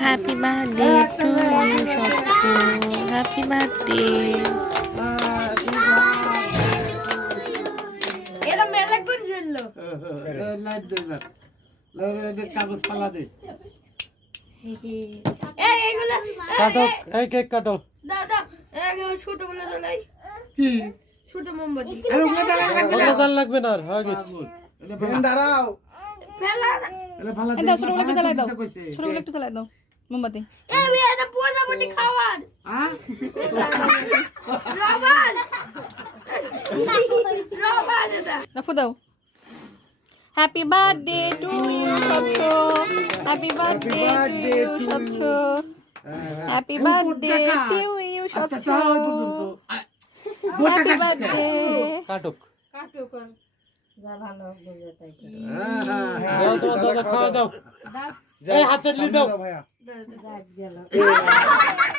Happy birthday to you happy birthday এরা মেলা কোন জন্য? লাইট দে এবার কাগজ পালা দে। এই এগুলো কাটো এই কেক কাটো। দাও দাও। এগুলো ছোট জ্বলাই। কি? ছোট মোমবাতি। আরে ওগুলো দাঁড়া লাগবে ওগুলো জাল লাগবে না হয়ে গেছে। দাঁড়াও ফেলা এটা ভালো দাও ছোটগুলো একটু জ্বালাই দাও। কইছে একটু জ্বালাই দাও। মোমবাতি। এই মেয়ে এটা প্রজাপতি খাওয়ার। হ্যাঁ রবাল রবাল এটা। রাখো দাও। Happy birthday to you happy birthday to you সচ্ছ happy birthday to you ah, happy birthday কাটুক। হ্যাঁ, হ্যাঁ, হ্যাঁ। দাও তোমার দাদা খাওয়া দাও। এই হাতে নিয়ে দাও ভাইয়া। দাও, দাও।